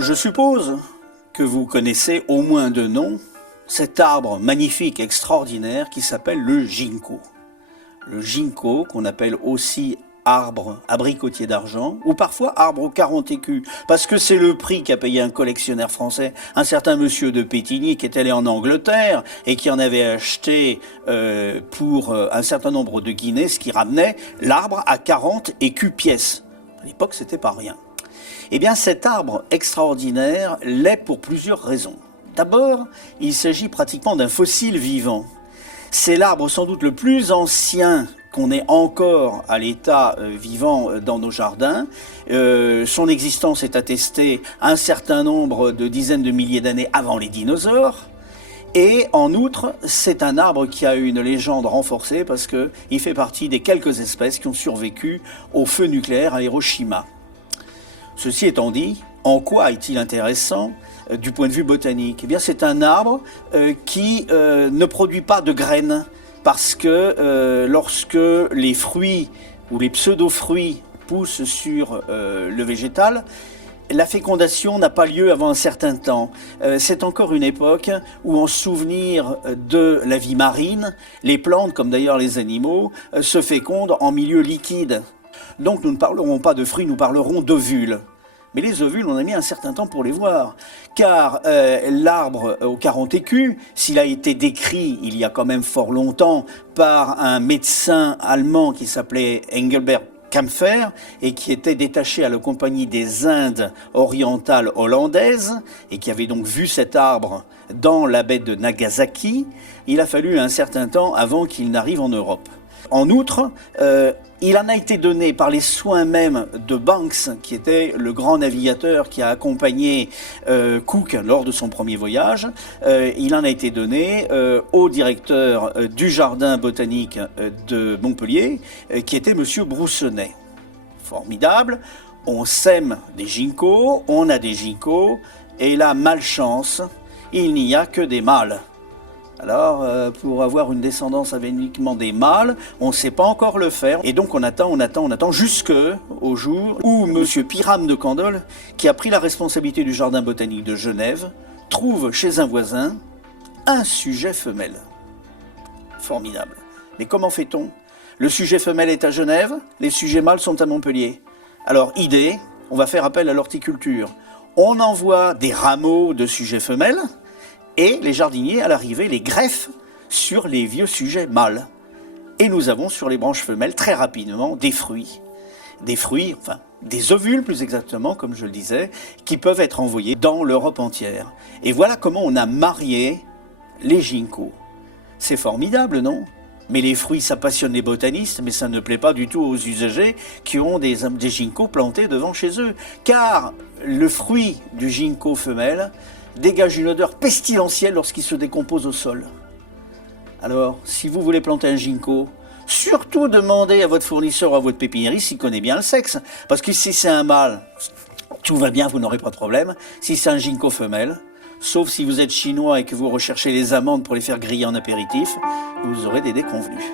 Je suppose que vous connaissez au moins de nom cet arbre magnifique, extraordinaire qui s'appelle le ginkgo. Le ginkgo, qu'on appelle aussi arbre abricotier d'argent, ou parfois arbre aux 40 écus, parce que c'est le prix qu'a payé un collectionneur français, un certain monsieur de Pétigny qui est allé en Angleterre et qui en avait acheté pour un certain nombre de guinées, ce qui ramenait l'arbre à 40 écus pièce. À l'époque, c'était pas rien. Eh bien, cet arbre extraordinaire l'est pour plusieurs raisons. D'abord, il s'agit pratiquement d'un fossile vivant. C'est l'arbre sans doute le plus ancien qu'on ait encore à l'état vivant dans nos jardins. Son existence est attestée un certain nombre de dizaines de milliers d'années avant les dinosaures. Et en outre, c'est un arbre qui a une légende renforcée parce qu'il fait partie des quelques espèces qui ont survécu au feu nucléaire à Hiroshima. Ceci étant dit, en quoi est-il intéressant du point de vue botanique? Eh bien, c'est un arbre qui ne produit pas de graines parce que lorsque les fruits ou les pseudo-fruits poussent sur le végétal, la fécondation n'a pas lieu avant un certain temps. C'est encore une époque où, en souvenir de la vie marine, les plantes, comme d'ailleurs les animaux, se fécondent en milieu liquide. Donc nous ne parlerons pas de fruits, nous parlerons d'ovules. Mais les ovules, on a mis un certain temps pour les voir, car l'arbre aux 40 écus, s'il a été décrit il y a quand même fort longtemps par un médecin allemand qui s'appelait Engelbert Kampfer et qui était détaché à la Compagnie des Indes orientales hollandaises et qui avait donc vu cet arbre dans la baie de Nagasaki, il a fallu un certain temps avant qu'il n'arrive en Europe. En outre, il en a été donné par les soins même de Banks, qui était le grand navigateur qui a accompagné Cook lors de son premier voyage. Il en a été donné au directeur du jardin botanique de Montpellier, qui était monsieur Broussonnet. Formidable, on sème des ginkgos, on a des ginkgos, et la malchance, il n'y a que des mâles. Alors, pour avoir une descendance avec uniquement des mâles, on ne sait pas encore le faire. Et donc on attend jusqu'au jour où M. Pyrame de Candolle, qui a pris la responsabilité du jardin botanique de Genève, trouve chez un voisin un sujet femelle. Formidable. Mais comment fait-on? Le sujet femelle est à Genève, les sujets mâles sont à Montpellier. Alors, idée, on va faire appel à l'horticulture. On envoie des rameaux de sujets femelles, et les jardiniers, à l'arrivée, les greffent sur les vieux sujets mâles. Et nous avons sur les branches femelles, très rapidement, des fruits. Enfin, des ovules plus exactement, comme je le disais, qui peuvent être envoyés dans l'Europe entière. Et voilà comment on a marié les ginkgos. C'est formidable, non? Mais les fruits, ça passionne les botanistes, mais ça ne plaît pas du tout aux usagers qui ont des ginkgos plantés devant chez eux. Car le fruit du ginkgo femelle dégage une odeur pestilentielle lorsqu'il se décompose au sol. Alors, si vous voulez planter un ginkgo, surtout demandez à votre fournisseur ou à votre pépiniériste s'il connaît bien le sexe. Parce que si c'est un mâle, tout va bien, vous n'aurez pas de problème. Si c'est un ginkgo femelle, sauf si vous êtes chinois et que vous recherchez les amandes pour les faire griller en apéritif, vous aurez des déconvenus.